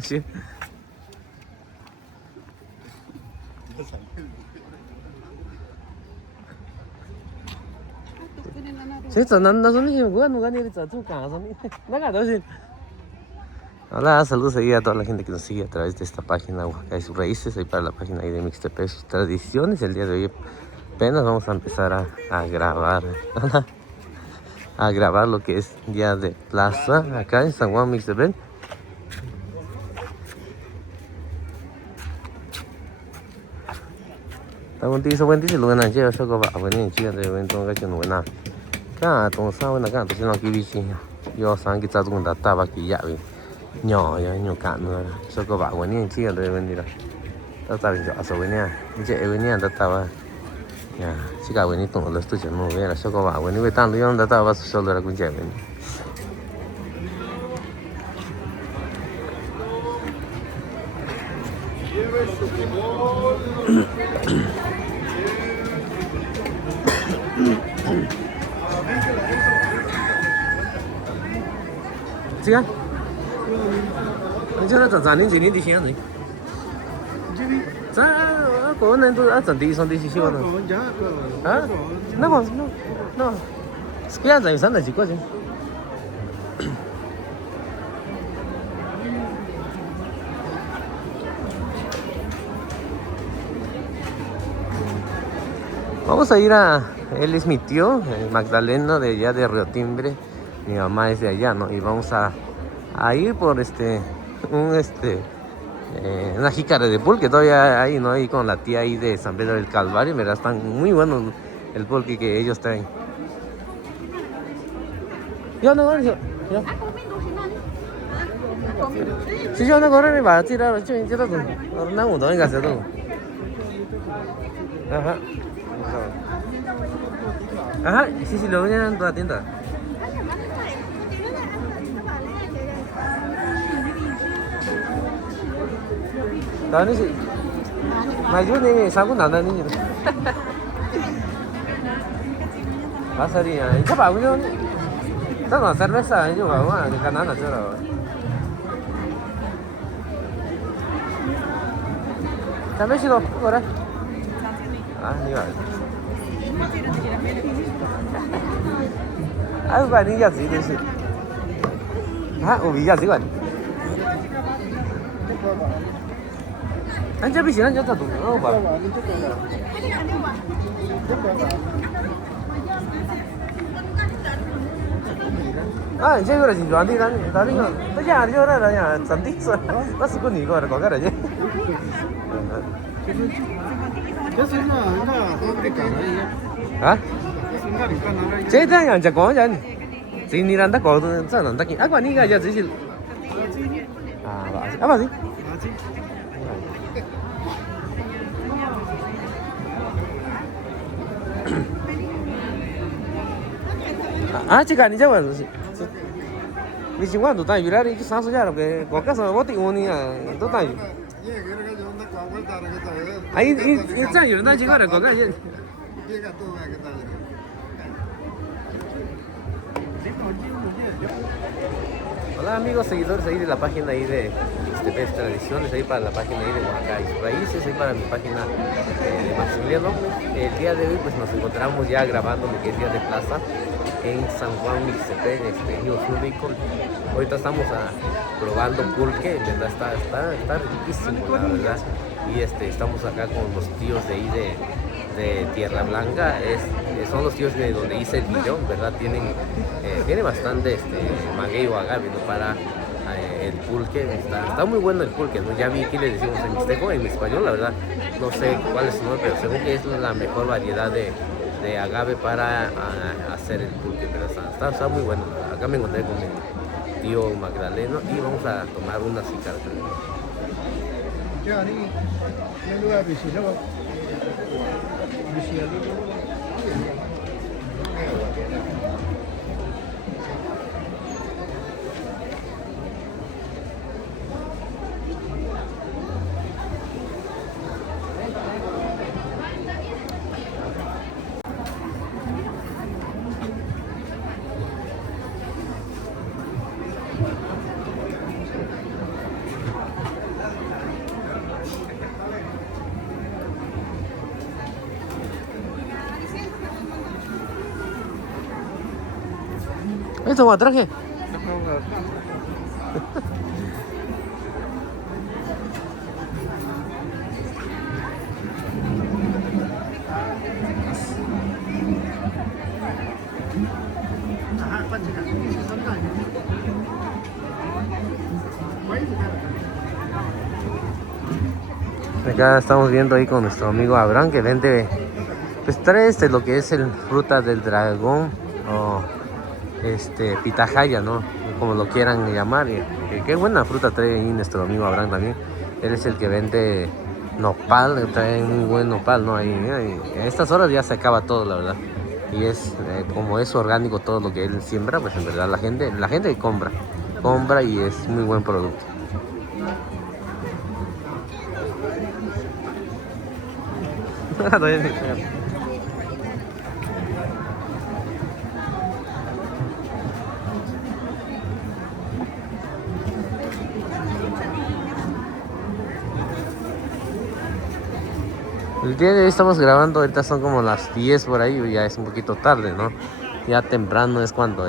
Sí. Sí, esto no son ni igual, no ganan ni tu casa, ni nada, sí. Hola, saludos ahí a toda la gente que nos sigue a través de esta página Oaxaca y sus raíces, ahí para la página ahí de Mixtepec, sus tradiciones. El día de hoy apenas vamos a empezar a grabar, a grabar lo que es día de plaza acá en San Juan Mixtepec. Tao đi sau bên tí luôn này chứ sao có vợ bên này chia rồi bên trong cái chuyện nuôi nào cả trong sau bên cả tôi sẽ làm cái gì do sáng cái tao cũng đã ta vào cái dạng nhỏ nhỏ cạn nữa sao có vợ bên này chia rồi bên đi rồi tao tao định chọn sau bên này chị bên này tao tao ya chỉ cả bên này tổng là tôi chỉ nuôi là sao có vợ bên này bên tao luôn tao tao vào sau là cũng chạy bên chị anh cho nó trả đến chỉ đến đi xem rồi giá có nên tôi đã chuẩn bị xong đi xí xíu rồi hả nó còn nó cái ăn giải sẵn là chỉ có gì vamos a ir a él es mi tío el Magdaleno de allá de Río Timbre. Mi mamá es de allá, ¿no? Y vamos a ir por una jícara de pulque todavía ahí, ¿no? Ahí con la tía ahí de San Pedro del Calvario, ¿verdad? Están muy buenos el pulque que ellos traen. Yo no, yo. Si yo no corro ni va a tirar, yo no no en casa todo. Ajá. Ajá, sí, lo venían en toda tienda. 나는 마주님이 사고 나다니 마사리야 이거 봐보면 너 cerveza 이거 봐봐 que canana choro también si lo ahora ni va algo ni ya sí dice ubi ya sí anh chưa biết gì anh cho tụi nó bảo 이제 그래 진짜 안 되다 다른 거 그게 아니라 그냥 잔디서 버스 그 이거 거 그래 이제 hả chế thế anh chẳng có gì anh gì ni đang có sao nó đang à còn ni cái gì bà gì chica ni jawa ni chingwa tu ta yurari ki sanso ya que ko ka sa boti oni to ta ai i ta yur na chica ko ka ye Hola amigos seguidores ahí de la página ahí de Mixtepec Tradiciones, ahí para la página ahí de Oaxaca y sus raíces, ahí para mi página de Maximiliano. El día de hoy pues nos encontramos ya grabando lo que es Día de Plaza en San Juan Mixtepec, Río Súbico. Ahorita estamos probando pulque, ¿verdad? Está riquísimo la verdad. Y estamos acá con los tíos de ahí de Tierra Blanca, son los tíos de donde hice el video, ¿verdad? Tiene bastante maguey o agave, ¿no? Para el pulque, está muy bueno el pulque, ¿no? Ya vi aquí le decimos en mixteco, en español, la verdad, no sé cuál es su nombre, pero según que es la mejor variedad de agave para hacer el pulque, pero está muy bueno. Acá me encontré con mi tío Magdaleno y vamos a tomar una jícara también. ¿Esto es traje? Acá estamos viendo ahí con nuestro amigo Abraham que vende, pues trae lo que es el fruta del dragón o pitahaya, ¿no? Como lo quieran llamar. Y qué buena fruta trae ahí nuestro amigo Abraham también. Él es el que vende nopal, trae muy buen nopal, ¿no? Ahí, a estas horas ya se acaba todo, la verdad. Y es como es orgánico todo lo que él siembra, pues en verdad la gente compra y es muy buen producto. El día de hoy estamos grabando, ahorita son como las 10 por ahí, ya es un poquito tarde, ¿no? Ya temprano es cuando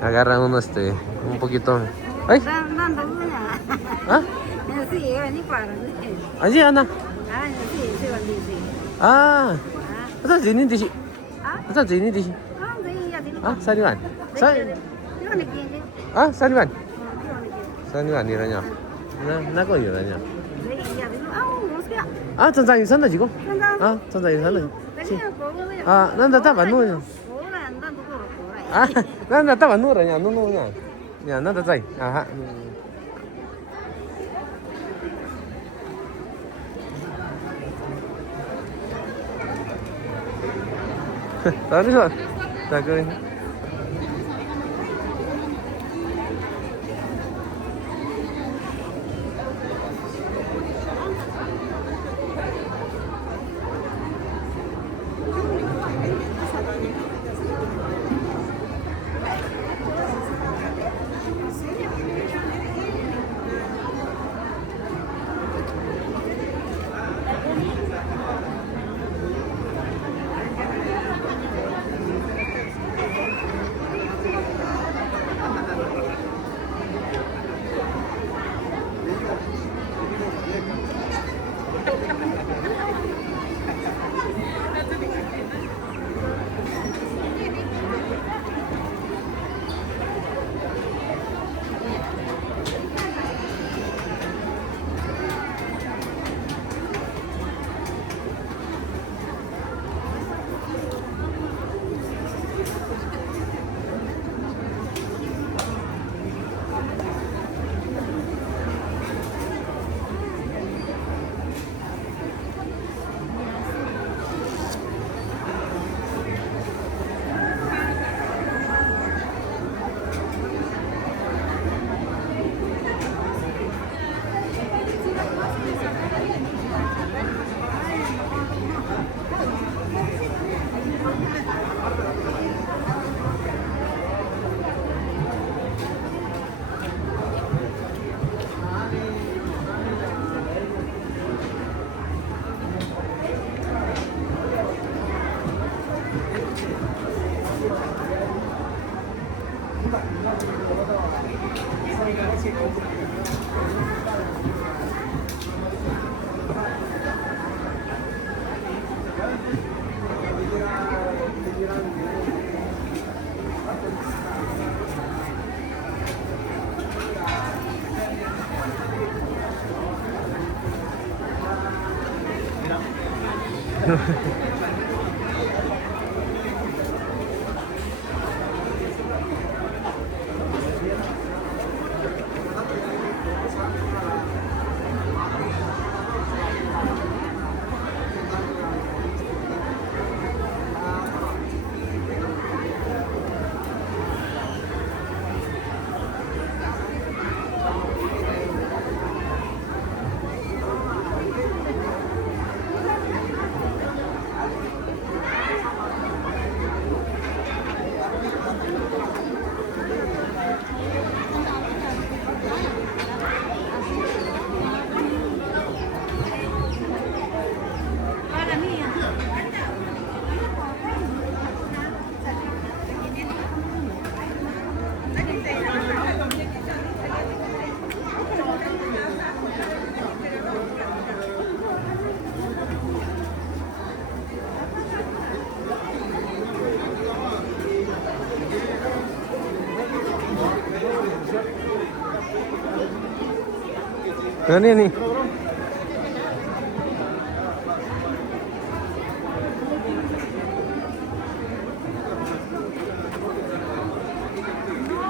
agarran uno un poquito. ¡Ay! ¿Ah? Allí Ana. Ah, ¿estás diciendo dishi? ¿Estás diciendo dishi? Ah, Sariwan. Ah, Sariwan. Sariwan 이러냐? 나 거기 이러냐? 아, 전장이 산다 지금? 아, 전장이 산다. 아, 난다 딱 맞노냐? 아, 난다 딱 맞노라냐? 노노냐? 야, 난다 자이. 아하. Tarusan. Takuin. Nani.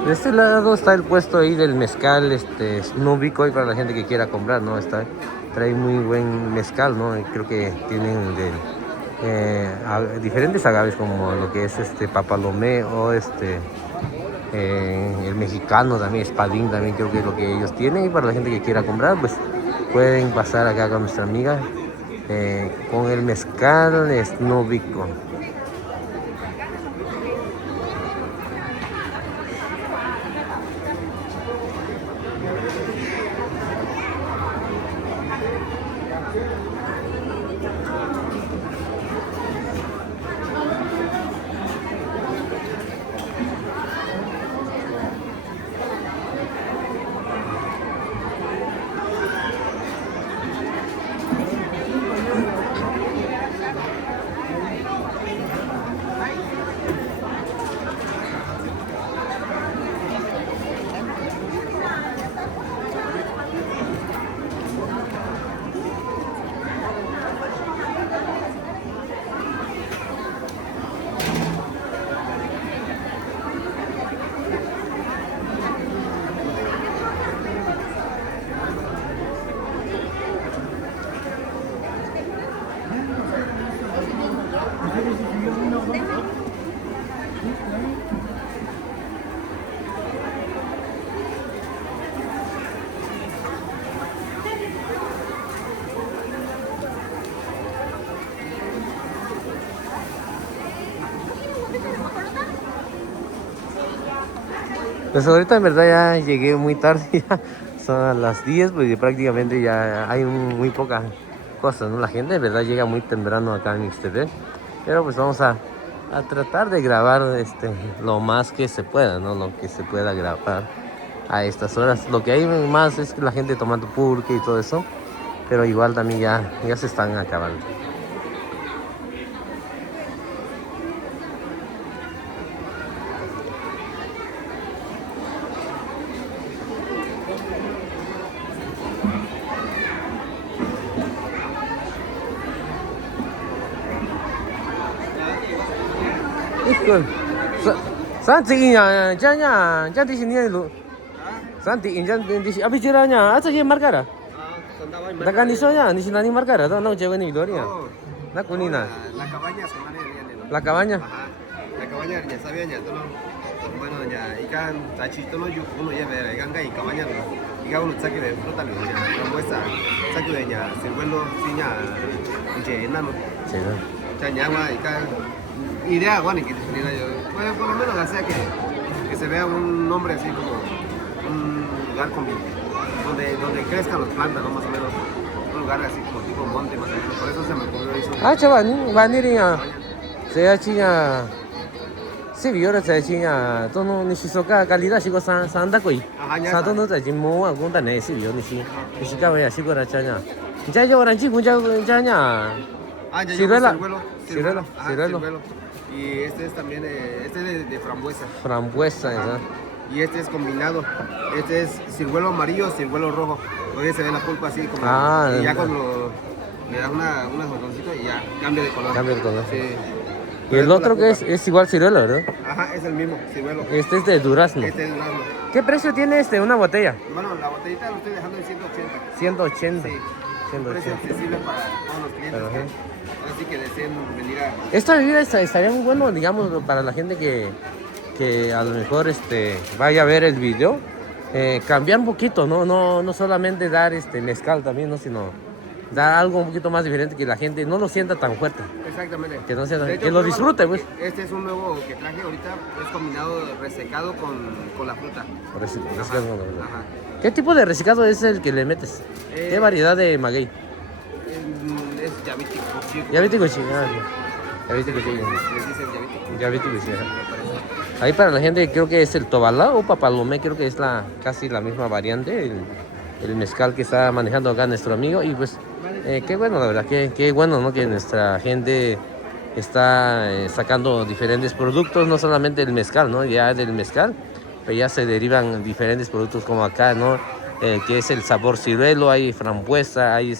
De este lado está el puesto ahí del mezcal, Snowy Koi para la gente que quiera comprar, ¿no? Trae muy buen mezcal, ¿no? Y creo que tienen diferentes agaves como lo que es Papalomé o el mexicano también, Espadín también creo que es lo que ellos tienen. Y para la gente que quiera comprar, pues pueden pasar acá con nuestra amiga con el mezcal Snowy Koi. Pues ahorita en verdad ya llegué muy tarde, ya son a las 10, pues y prácticamente ya hay muy poca cosa, ¿no? La gente en verdad llega muy temprano acá en Ixtepec, pero pues vamos a tratar de grabar lo más que se pueda, ¿no? Lo que se pueda grabar a estas horas. Lo que hay más es que la gente tomando pulque y todo eso, pero igual también ya se están acabando. Santi ya di sini lu. Santi ya di sini. Abi jiranya, asa ye markara. Da candisonya, di sini markara, no llevo ni gloria. Na kunina. La cabaña sebenarnya dia. La cabaña. La cabaña nya sabianya tuh. Bueno, ya ikan tachito no uno ya ver, ikan kai cabaña no. Ikan uno saque de fruta no ya. Frambuesa, saque de nya, ciruelo, ciña, enano. Sí, ¿no? Chañagua, ikan idea, bueno, que definiera yo. Pues por lo menos hacía que se vea un nombre así como un lugar donde crezcan las plantas, ¿no? Más o menos. Un lugar así como tipo monte, más o menos. Por eso se me ocurrió eso. Ah, chaval, vanilla. Saya chinya. Sí, yo saya chinya. Todo ni sisoka calidad sigo sanda koi. Sa todo no sai mo algún tan ese yo ni si. Ni siquiera voy a sigo la chaña. Ya yo ahora chico ya chaña. Ah, ya Ciruelo. Ciruelo. Y este es también de frambuesa. Frambuesa, ¿verdad? Y este es combinado. Este es ciruelo amarillo, ciruelo rojo. Hoy se ve la pulpa así como. Y ya cuando le das una botoncito y ya cambia de color. Cambia de color. Sí. Y el otro que es igual ciruelo, ¿verdad? Ajá, es el mismo, ciruelo. Este es de durazno. Este es durazno. ¿Qué precio tiene una botella? Bueno, la botellita lo estoy dejando en 180. 180. Sí. 180. Un precio accesible para todos los clientes. Así que deseen venir a... Esta bebida estaría muy bueno, digamos, para la gente que a lo mejor vaya a ver el video. Cambiar un poquito, no solamente dar mezcal también, ¿no? Sino dar algo un poquito más diferente, que la gente no lo sienta tan fuerte. Exactamente. Que, no sea, de hecho, que lo disfrute, pues. Este es un nuevo que traje ahorita, es combinado resecado con la fruta. Ajá. ¿Qué tipo de resecado es el que le metes? ¿Qué variedad de maguey? Es Yaviti Cuchillo. Yaviti Cuchillo. Les dicen Yaviti Cuchillo. Ahí para la gente creo que es el Tobalá o Papalomé, creo que es casi la misma variante, el mezcal que está manejando acá nuestro amigo. Y pues qué bueno, la verdad, qué bueno, ¿no? Que nuestra gente está sacando diferentes productos, no solamente el mezcal, ¿no? Ya del mezcal, pero ya se derivan diferentes productos como acá, ¿no? que es el sabor ciruelo, hay frambuesa, hay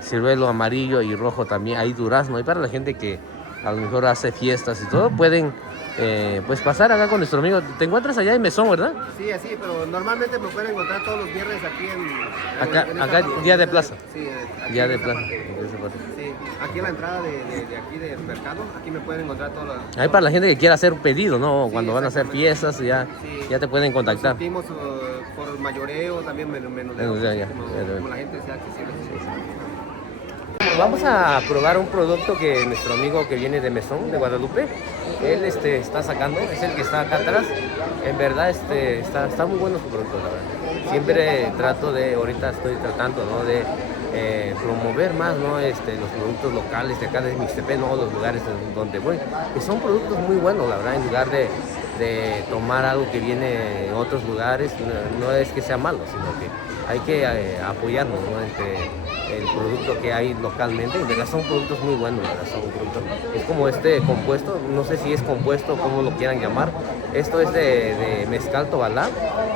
ciruelo amarillo y rojo también, hay durazno. Y para la gente que a lo mejor hace fiestas y todo, pueden pues pasar acá con nuestro amigo. Te encuentras allá en Mesón, ¿verdad? Sí, así, pero normalmente me pueden encontrar todos los viernes aquí Acá, en esta acá parte, día de plaza. Sí, aquí Día en de esta plaza. parte. Sí, aquí en la entrada de aquí del mercado, aquí me pueden encontrar todas las... Ahí para la gente que quiera hacer un pedido, ¿no? Sí, Cuando van a hacer fiestas, ya, sí. ya te pueden contactar. Surtimos por mayoreo, también menudeo, Ya. como la gente sea accesible. Vamos a probar un producto que nuestro amigo que viene de Mesón, de Guadalupe, él está sacando, es el que está acá atrás. En verdad está muy bueno su producto, la verdad. Siempre ahorita estoy tratando, ¿no?, de promover más, ¿no?, los productos locales de acá de Mixtepec, ¿no?, los lugares donde voy, que son productos muy buenos, la verdad, en lugar de tomar algo que viene de otros lugares. No es que sea malo, sino que hay que apoyarnos, ¿no?, el producto que hay localmente. En verdad son productos muy buenos, ¿verdad? Son productos, es como compuesto, no sé si es compuesto, como lo quieran llamar. Esto es de mezcal tobalá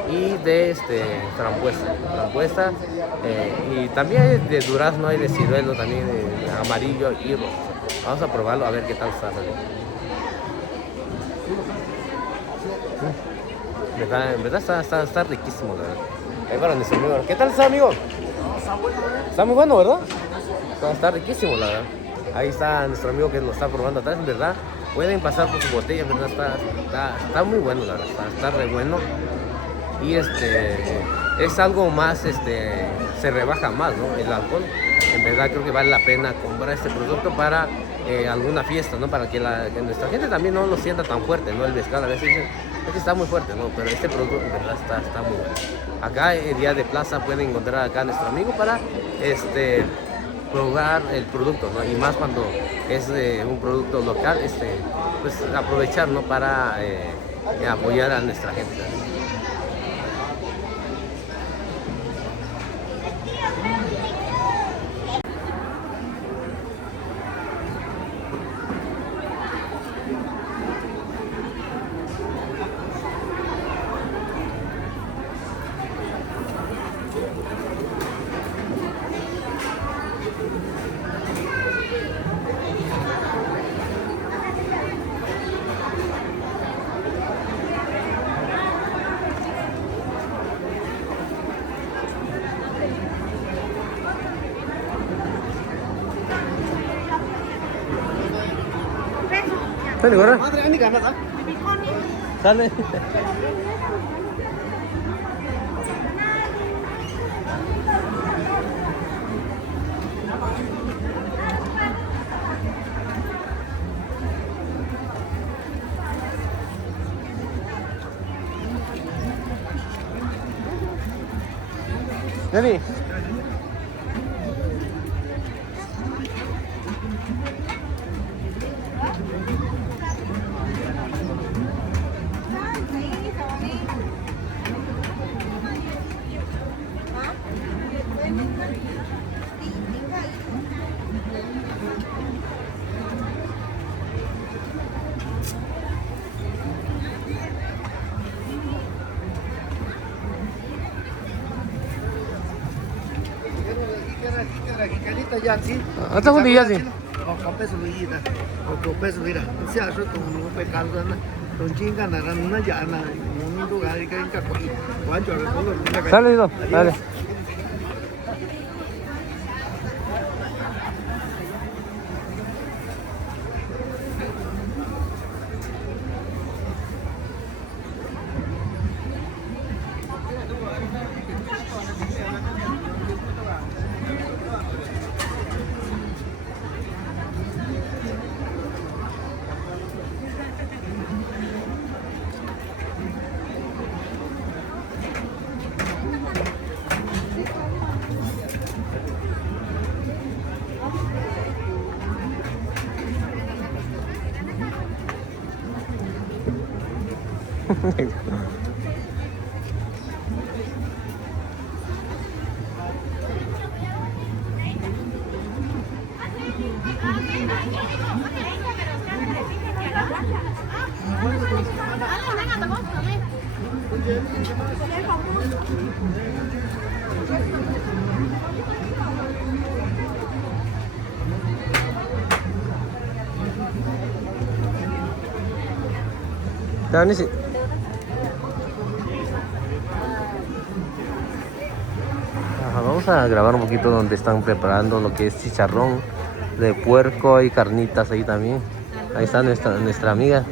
y de frambuesa, y también hay de durazno, hay de ciruelo, también de amarillo y rojo. Vamos a probarlo a ver qué tal está saliendo. En verdad está riquísimo, la verdad. Ahí para nuestro amigo. ¿Qué tal está, amigo? Está bueno, Está muy bueno, ¿verdad? Está riquísimo, la verdad. Ahí está nuestro amigo que lo está probando atrás, en verdad. Pueden pasar por su botella, en verdad está muy bueno, la verdad. Está re bueno. Y es algo más, se rebaja más, ¿no?, el alcohol. En verdad creo que vale la pena comprar este producto para alguna fiesta, ¿no?, para que nuestra gente también no lo sienta tan fuerte, ¿no? El mezcal a veces dicen, es que está muy fuerte, ¿no? Pero este producto en verdad está muy bueno. Acá en Día de Plaza pueden encontrar acá a nuestro amigo para probar el producto, ¿no? Y más cuando es un producto local, pues aprovechar, ¿no?, para apoyar a nuestra gente. Sale, ¿verdad? Madre, ni ganas, ¿ah? Sale. Dani. Ya, sí. Hasta un día, sí. Con peso luida, con peso mira, se hace un pecado, con chinga, una llana, un lugar que hay que Sale, Ido, dale. Dani, sí. Vamos a grabar un poquito donde están preparando lo que es chicharrón de puerco y carnitas ahí también. Ahí está nuestra amiga.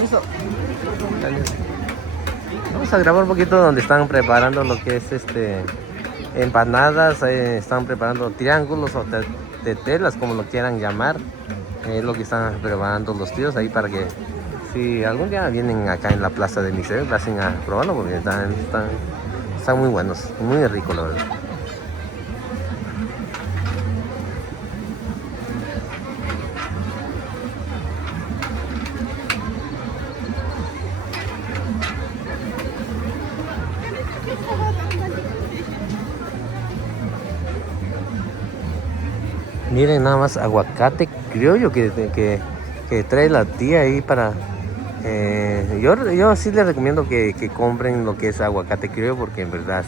¿Listo? Vamos a grabar un poquito donde están preparando lo que es empanadas, están preparando triángulos o tetelas, como lo quieran llamar. Es lo que están preparando los tíos ahí para que si algún día vienen acá en la plaza de Miseria, pasen a probarlo porque están muy buenos, muy ricos la verdad. Miren nada más aguacate criollo que trae la tía ahí para... yo sí les recomiendo que compren lo que es aguacate criollo porque en verdad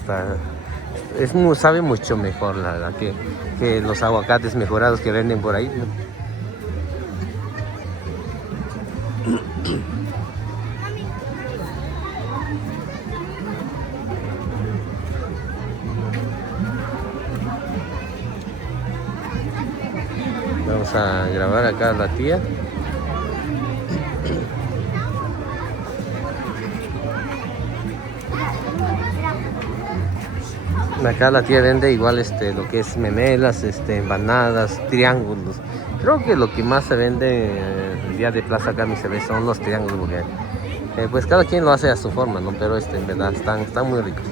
sabe mucho mejor la verdad que los aguacates mejorados que venden por ahí, ¿no? Vamos a grabar acá a la tía. Acá la tía vende igual lo que es memelas, empanadas, triángulos. Creo que lo que más se vende el día de plaza acá en Miseria son los triángulos porque pues cada quien lo hace a su forma, ¿no? Pero en verdad están muy ricos.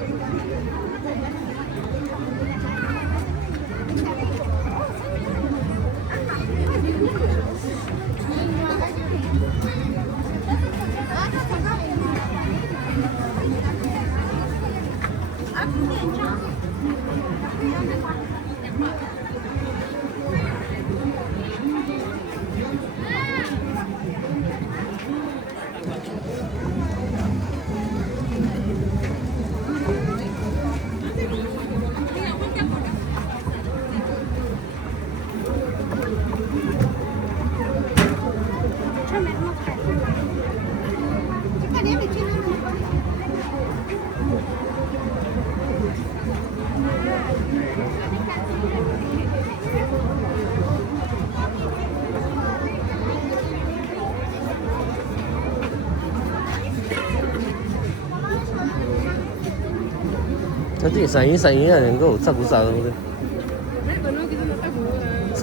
저기 사인 하는 거 자꾸 싸우는데.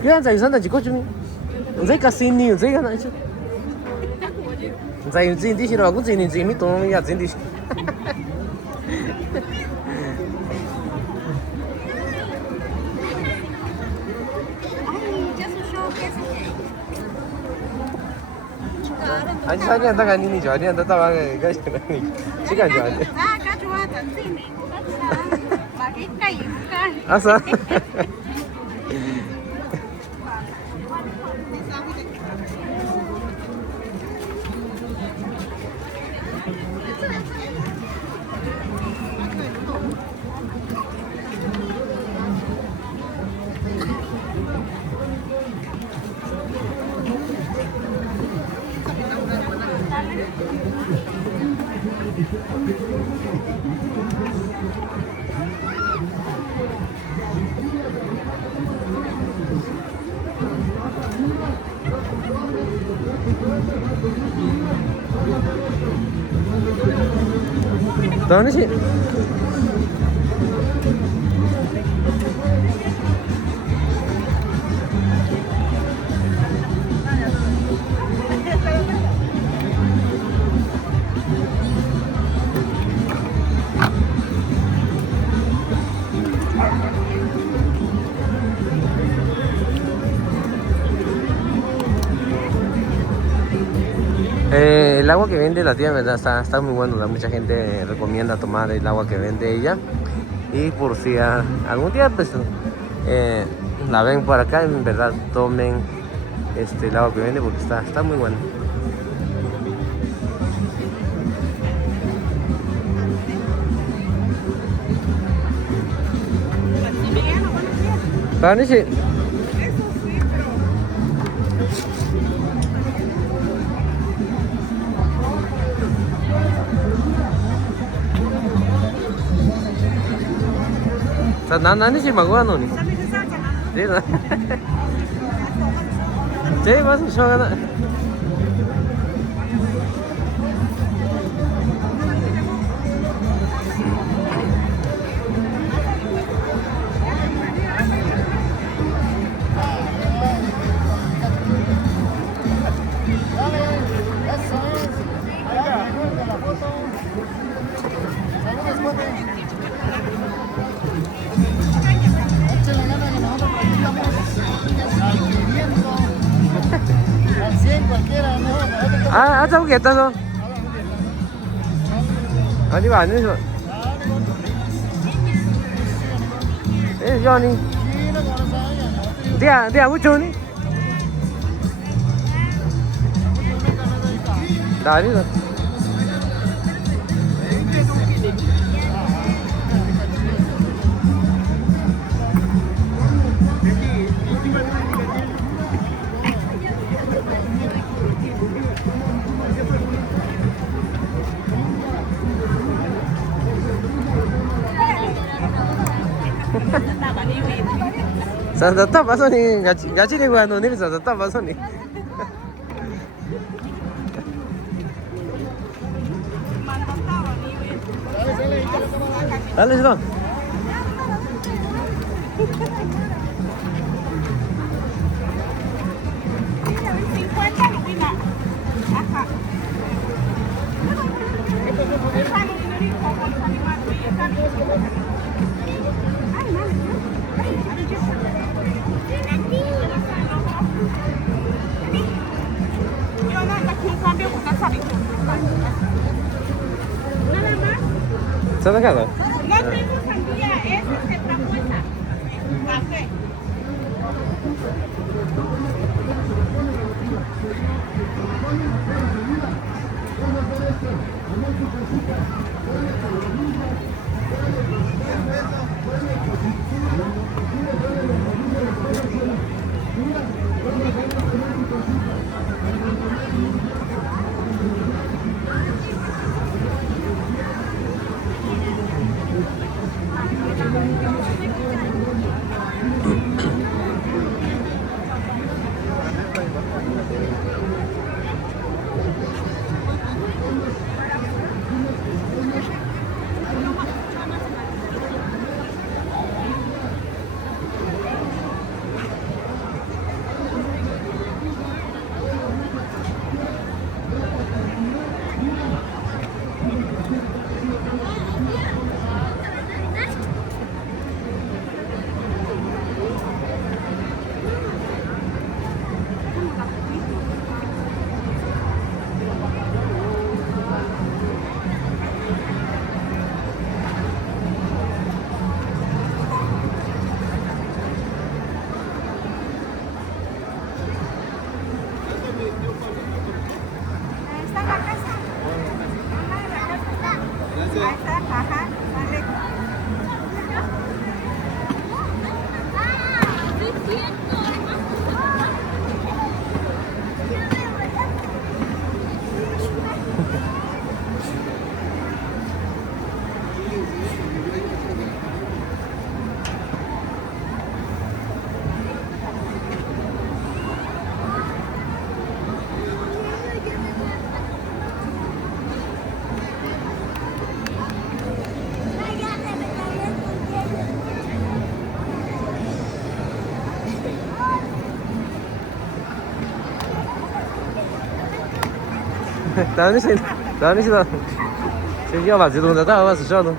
그냥 자기 산다 지고 좀. 제가 신이 제가 나죠. 자기 진디 싫어하고 진이 진이 또 진디. 아니 산이 한다가 아니죠. 아니 한다 따가 시간 좋아하는데. 알았어. ¿Dónde sí? que vende la tía, en verdad, está muy bueno. Mucha gente recomienda tomar el agua que vende ella. Y por si algún día pues la ven por acá, en verdad tomen el agua que vende porque está muy bueno. Paano siya? Nani siya mag-ano ni? Di na. Di, mas siya ka na. Sao kita to? Di ba? Ano yun? Johnny. Dia mucho ni. Dali to. Sa tetap pasal ni gaji ni gua ni sa tetap pasal ni. Dale sila. ¿Estás acá? No tengo sandía, es frambuesa. Café. Tao ni sila. Sige, ba zidong da ta ba su shao.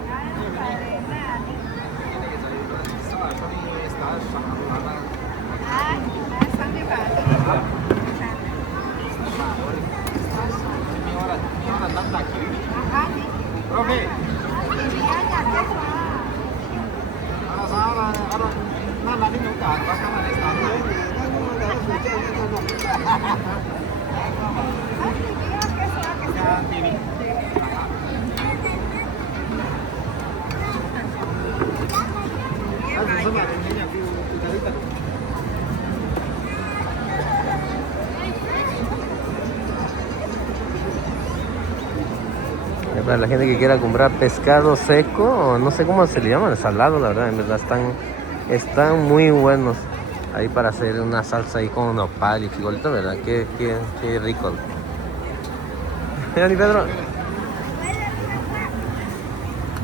Para la gente que quiera comprar pescado seco, o no sé cómo se le llaman, salado, la verdad, en verdad están muy buenos. Ahí para hacer una salsa ahí con nopal y frijolito, ¿verdad? Qué rico. Mira, ni Pedro.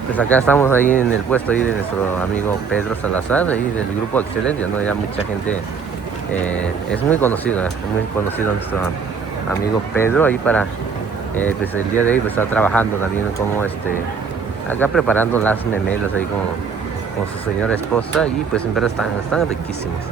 Pues acá estamos ahí en el puesto ahí de nuestro amigo Pedro Salazar, ahí del grupo Excelencia, ¿no? Ya mucha gente, es muy conocido nuestro amigo Pedro ahí para, pues el día de hoy pues está trabajando también como acá preparando las memelas ahí con su señora esposa y pues en verdad están riquísimos.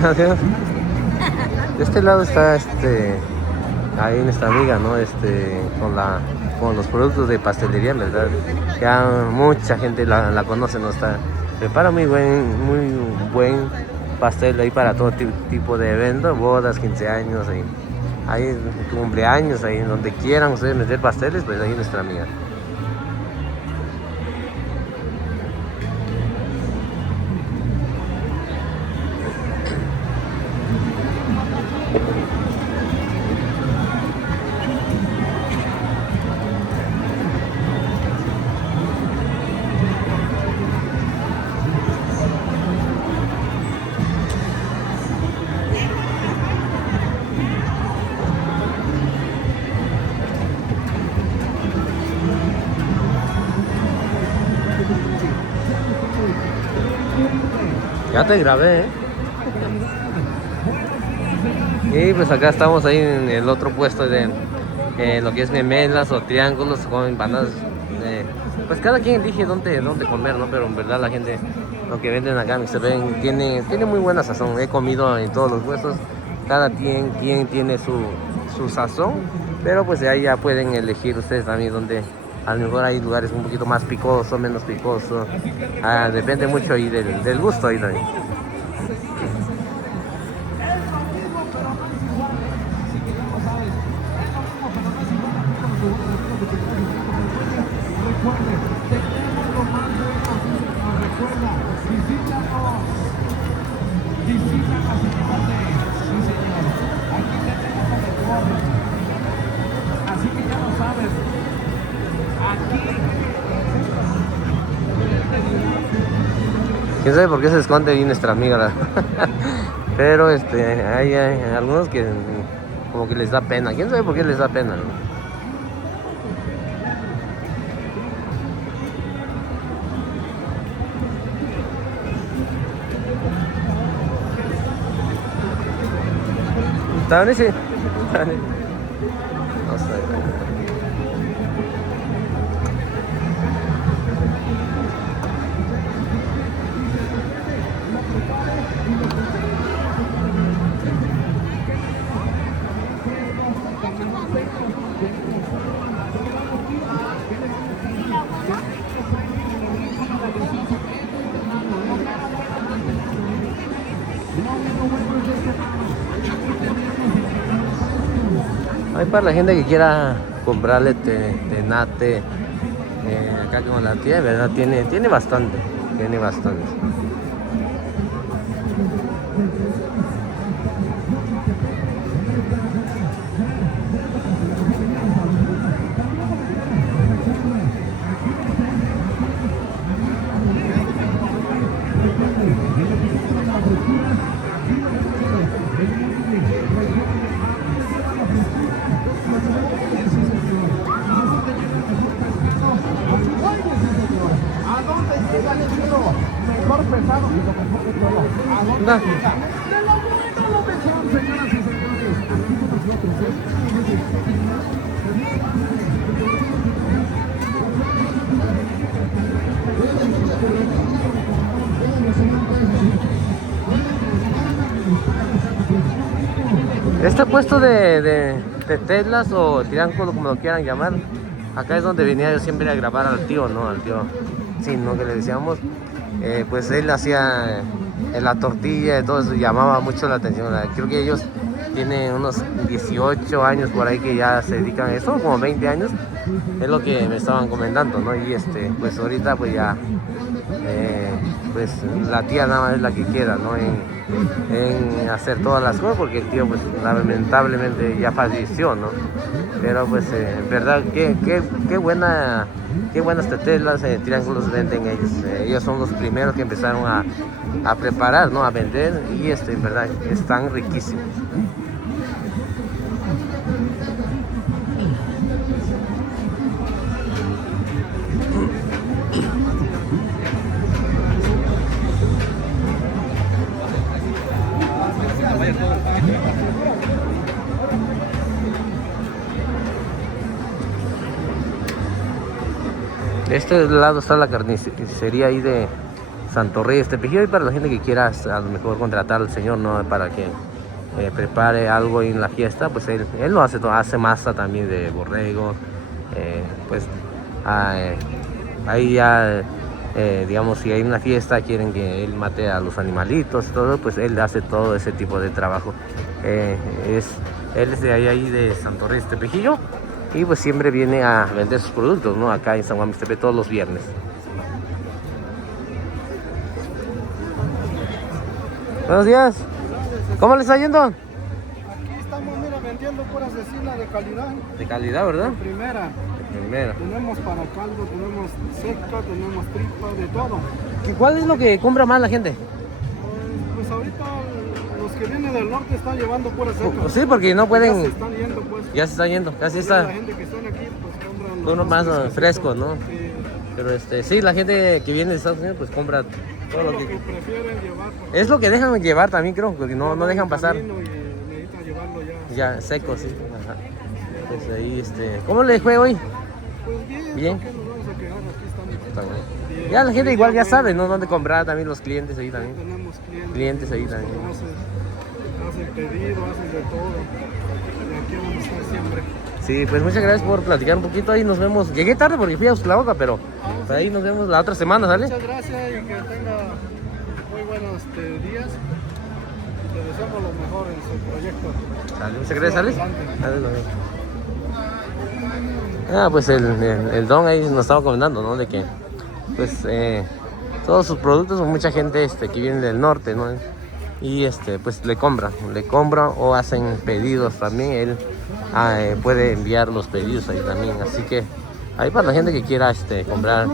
Adiós. De este lado está ahí nuestra amiga, ¿no? Con los productos de pastelería, ¿verdad? Ya mucha gente la conoce, ¿no? Prepara muy buen pastel ahí para todo tipo de eventos, bodas, 15 años, ahí cumpleaños, ahí donde quieran ustedes meter pasteles, pues ahí nuestra amiga. Ya te grabé, Y pues acá estamos ahí en el otro puesto de lo que es memelas o triángulos con empanadas. Pues cada quien elige dónde comer, ¿no? Pero en verdad la gente, lo que venden acá, se ven, tiene muy buena sazón. He comido en todos los puestos, cada quien tiene su sazón, pero pues de ahí ya pueden elegir ustedes también donde. A lo mejor hay lugares un poquito más picosos, menos picosos. Depende mucho ahí del gusto ahí también. Así que ya lo sabes. Quién sabe por qué se esconde ahí nuestra amiga, pero hay algunos que como que les da pena. Quién sabe por qué les da pena, ¿no? ¿Está bien? Sí. No sé. para la gente que quiera comprarle tenate acá con la tía, ¿verdad? Tiene bastante. No. Este puesto de telas o triángulo, como lo quieran llamar, acá es donde venía yo siempre a grabar al tío, ¿no? Al tío, sí, ¿no? Que le decíamos, pues él hacía la tortilla y todo eso, llamaba mucho la atención. Creo que ellos tienen unos 18 años por ahí que ya se dedican a eso, como 20 años, es lo que me estaban comentando, ¿no? Y pues ahorita pues ya, pues la tía nada más es la que queda, ¿no? En hacer todas las cosas, porque el tío pues lamentablemente ya falleció, ¿no? Pero pues en verdad qué buenas tetelas, triángulos venden ellos. Ellos son los primeros que empezaron a preparar, ¿no? A vender, y en verdad están riquísimos. De este lado está la carnicería ahí de Santo Rey Tepejillo, y para la gente que quiera a lo mejor contratar al señor, ¿no? Para que prepare algo en la fiesta, pues él lo hace todo, hace masa también de borrego, pues ahí ya, digamos, si hay una fiesta, quieren que él mate a los animalitos, todo, pues él hace todo ese tipo de trabajo. Él es de ahí de Santo Rey Tepejillo, y pues siempre viene a vender sus productos, ¿no? Acá en San Juan Mixtepec todos los viernes. Buenos días. ¿Cómo le está yendo? Aquí estamos, mira, vendiendo pura cecina de calidad. De calidad, ¿verdad? Primera. Primero. Tenemos para caldo, tenemos seca, tenemos tripa, de todo. ¿Cuál es lo que compra más la gente? Pues ahorita los que vienen del norte están llevando pura seca. Sí, porque no pueden. Ya se están yendo, pues. Ya se está yendo, casi La está. gente que están aquí, pues compran Uno más fresquecitos. fresco, ¿no? Sí. Pero sí, la gente que viene de Estados Unidos pues compra todo lo Lo que. que prefieren llevar. Porque Es lo que dejan llevar también, creo, porque no dejan en pasar. camino y necesitan llevarlo Ya seco, sí. Ajá. Pues ahí, ¿cómo le fue hoy? Pues bien, Bien. ¿por qué nos vamos a quedar? Aquí estamos. Está bien. Bien. Ya la gente igual ya sabe, ¿no? Dónde comprar también, los clientes ahí también. Tenemos Clientes ahí también. Hacen pedido, hacen de todo. Y aquí vamos a estar siempre. Sí, pues muchas gracias por platicar un poquito. Ahí nos vemos. Llegué tarde porque fui a Uslauca, pero pues ahí nos vemos la otra semana, ¿sale? Muchas gracias y que tenga muy buenos días. Y te deseamos lo mejor en su proyecto. Sale, muchas gracias, ¿sale? Adelante. Dale, nos vemos. Pues el don ahí nos estaba comentando, ¿no? De que pues todos sus productos, mucha gente que viene del norte, ¿no? Y pues le compran o hacen pedidos también. Él puede enviar los pedidos ahí también, así que ahí para la gente que quiera comprar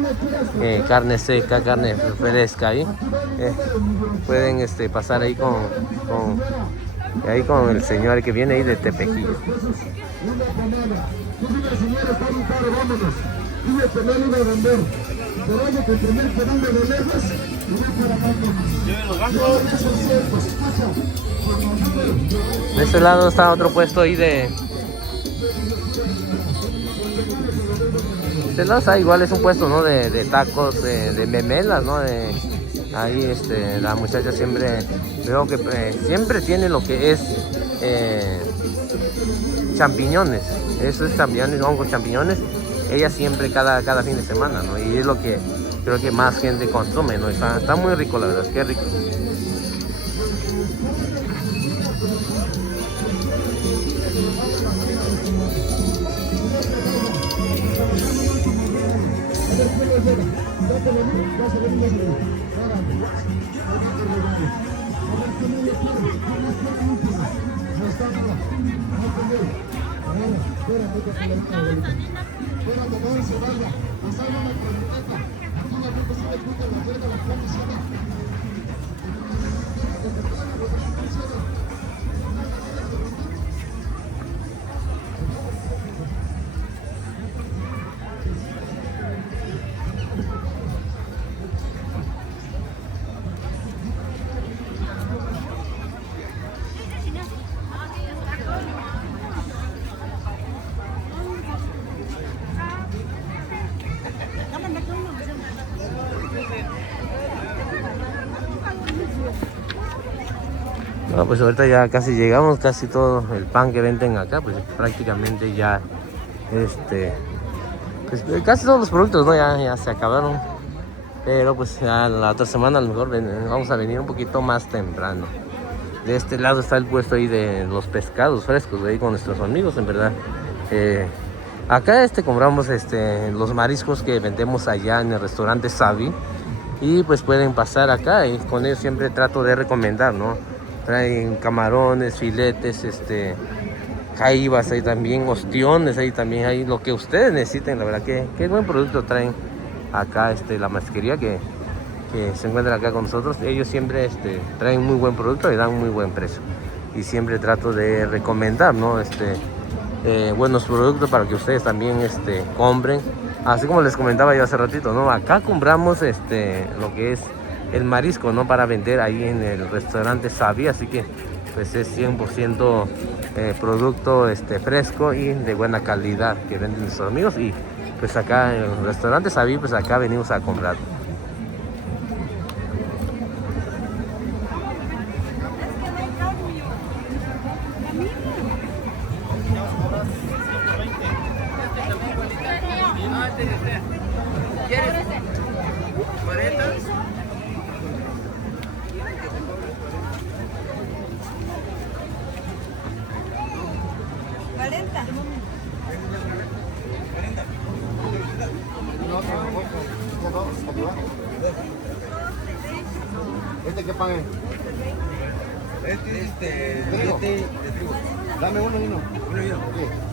carne seca, carne fresca ahí, pueden pasar ahí con el señor que viene ahí de Tepejillo. De este lado está otro puesto ahí de... Este lado está igual, es un puesto, ¿no? De tacos, de memelas, ¿no? Ahí la muchacha siempre, veo que siempre tiene lo que es champiñones. Eso es champiñones, hongos, champiñones. Ella siempre cada fin de semana, ¿no? Y es lo que creo que más gente consume, ¿no? Está muy rico, la verdad, qué rico. No, pues ahorita ya casi llegamos, casi todo el pan que venden acá, pues prácticamente ya, pues casi todos los productos, ¿no? Ya se acabaron. Pero pues ya la otra semana a lo mejor vamos a venir un poquito más temprano. De este lado está el puesto ahí de los pescados frescos, ahí con nuestros amigos, en verdad. Acá compramos los mariscos que vendemos allá en el restaurante Savi. Y pues pueden pasar acá y con ellos siempre trato de recomendar, ¿no? Traen camarones, filetes, caibas ahí también, ostiones ahí también, hay lo que ustedes necesiten, la verdad que qué buen producto traen acá la marisquería que se encuentra acá con nosotros. Ellos siempre traen muy buen producto y dan muy buen precio. Y siempre trato de recomendar, ¿no? Buenos productos para que ustedes también compren. Así como les comentaba yo hace ratito, ¿no? Acá compramos lo que es el marisco, ¿no? Para vender ahí en el restaurante Savi, así que pues es 100% producto fresco y de buena calidad que venden nuestros amigos. Y pues acá en el restaurante Savi, pues acá venimos a comprar. ¿Este qué pan es? De trigo. Dame uno y uno. Sí.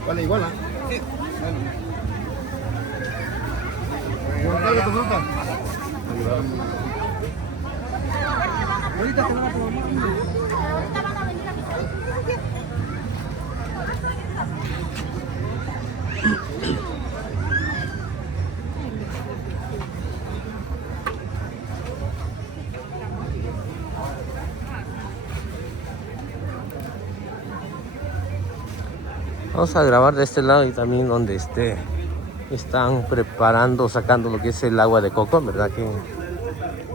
Vale, igual, ¿ah? Sí. ¿Cuál tu fruta? Ahorita te van a tomar. Vamos a grabar de este lado y también donde están preparando, sacando lo que es el agua de coco, ¿verdad? Que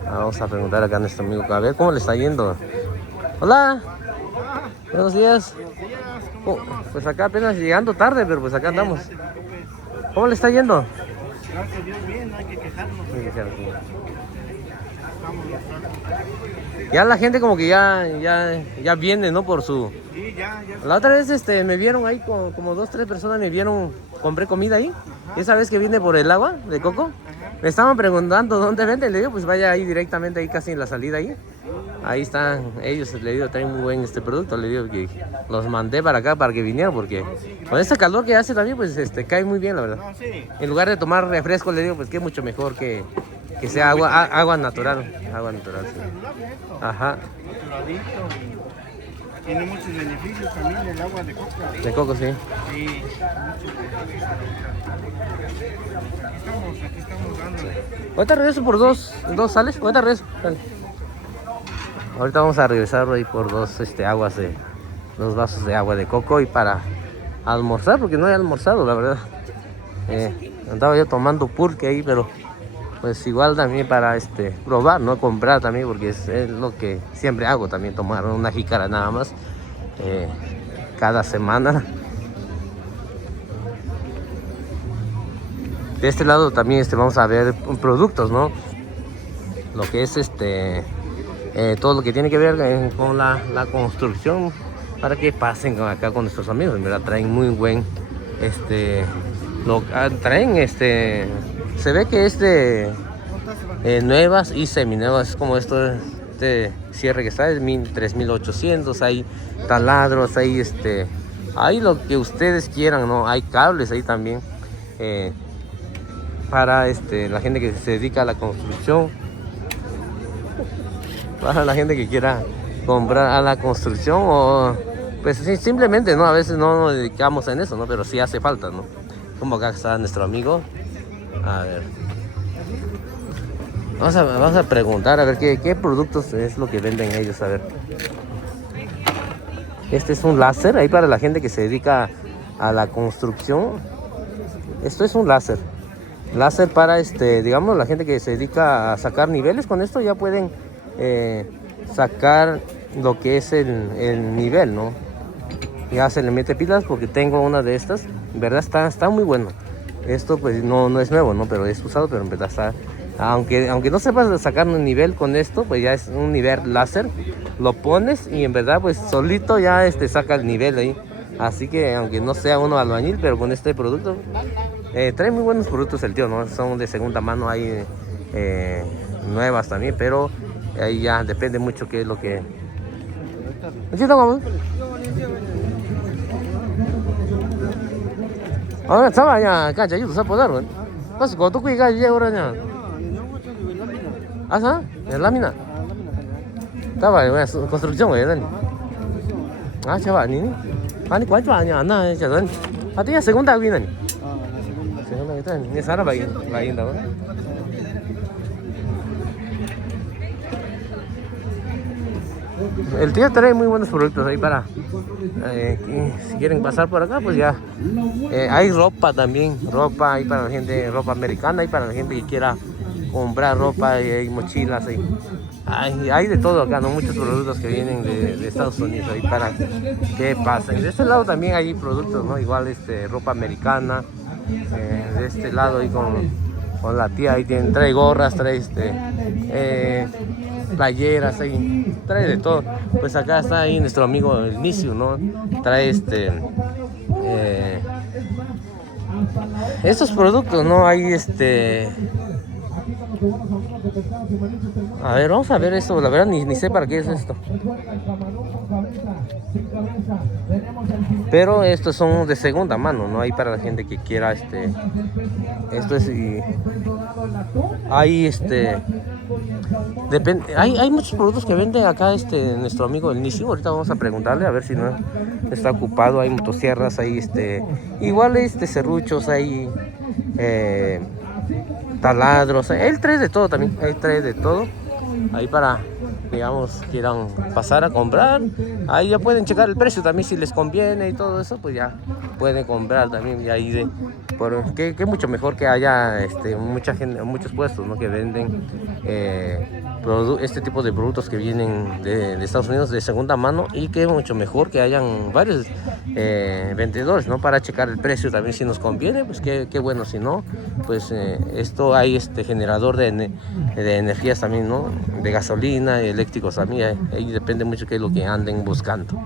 vamos a preguntar acá a nuestro amigo, a ver cómo le está yendo. Hola, buenos días. Oh, pues acá apenas llegando tarde, pero pues acá andamos. ¿Cómo le está yendo? Gracias a Dios, bien, no hay que quejarnos. Ya la gente como que ya viene, ¿no? Por su... Sí, ya. La otra vez me vieron ahí, como 2, 3 personas me vieron, compré comida ahí. Esa vez que vine por el agua de coco, me estaban preguntando dónde venden. Le digo, pues vaya ahí directamente, ahí casi en la salida ahí. Ahí están ellos, le digo, traen muy buen producto. Le digo que los mandé para acá para que vinieran, porque con este calor que hace también, pues cae muy bien, la verdad. No, sí. En lugar de tomar refresco, le digo, pues que mucho mejor que sea agua natural. Agua natural, sí. Saludable esto. Ajá. Naturadito y tiene muchos beneficios también el agua de coco. De coco, sí. Sí, muchos beneficios. Aquí estamos dando. Ahorita regreso por dos sales. Ahorita regreso. Dale. Ahorita vamos a regresar ahí por dos vasos de agua de coco y para almorzar, porque no he almorzado, la verdad. Andaba yo tomando pulque ahí, pero pues igual también para probar, no comprar también, porque es lo que siempre hago también, tomar una jícara nada más cada semana. De este lado también vamos a ver productos, ¿no? Lo que es todo lo que tiene que ver con la construcción, para que pasen acá con nuestros amigos. En verdad traen muy buen traen Se ve que es de nuevas y seminuevas. Es como este cierre que está, es 3800. Hay taladros, hay hay lo que ustedes quieran, ¿no? Hay cables ahí también. Para la gente que se dedica a la construcción. Para la gente que quiera comprar a la construcción o pues sí, simplemente, ¿no? A veces no nos dedicamos en eso, ¿no? Pero sí hace falta, ¿no? Como acá está nuestro amigo. A ver. Vamos a preguntar a ver qué productos es lo que venden ellos, a ver. Este es un láser, ahí para la gente que se dedica a la construcción. Esto es un láser. Láser para, digamos, la gente que se dedica a sacar niveles. Con esto ya pueden sacar lo que es el nivel, ¿no? Ya se le mete pilas porque tengo una de estas. En verdad está muy bueno. Esto pues no es nuevo, ¿no? Pero es usado, pero en verdad está... Aunque no sepas sacar un nivel con esto, pues ya es un nivel láser. Lo pones y en verdad pues solito ya saca el nivel ahí. Así que aunque no sea uno albañil, pero con este producto... trae muy buenos productos el tío, ¿no? Son de segunda mano, hay nuevas también, pero ahí ya depende mucho qué es lo que... Ahora estaba ya cancha, yo no sé poder, ¿no? Pues cuando tú ya ahora ya. ¿Ah, sí? ¿En lámina? Estaba en construcción, ¿verdad? Ah, chaval, ni. Ani cuánto años, anda, ya dan. Ah, tenía segunda vida, ni. Segunda vida, ni Sara va yendo, ¿no? El tío trae muy buenos productos ahí para si quieren pasar por acá, pues ya hay ropa también, ropa ahí para la gente, ropa americana, y para la gente que quiera comprar ropa, y hay mochilas ahí. Hay de todo acá, ¿no? Muchos productos que vienen de Estados Unidos ahí para que pasen. De este lado también hay productos, ¿no? Igual ropa americana. De este lado ahí con la tía ahí trae gorras, trae playeras ahí, trae de todo. Pues acá está ahí nuestro amigo el Nisiu, ¿no? Trae estos productos, ¿no? Hay a ver, vamos a ver esto, la verdad ni sé para qué es esto. Pero estos son de segunda mano, ¿no? Hay para la gente que quiera esto es hay depende, hay muchos productos que vende acá nuestro amigo el Nisiu. Ahorita vamos a preguntarle a ver si no está ocupado. Hay motosierras, hay igual serruchos, hay taladros, él trae de todo también, él trae de todo ahí para, digamos, quieran pasar a comprar. Ahí ya pueden checar el precio también si les conviene y todo eso, pues ya pueden comprar también. Y ahí que mucho mejor que haya mucha gente, muchos puestos, ¿no? Que venden este tipo de productos que vienen de Estados Unidos de segunda mano, y que mucho mejor que hayan varios vendedores, ¿no? Para checar el precio también, si nos conviene, pues qué bueno. Si no, pues esto hay generador de energías también, ¿no? De gasolina, eléctricos también. Ahí depende mucho qué es lo que anden buscando.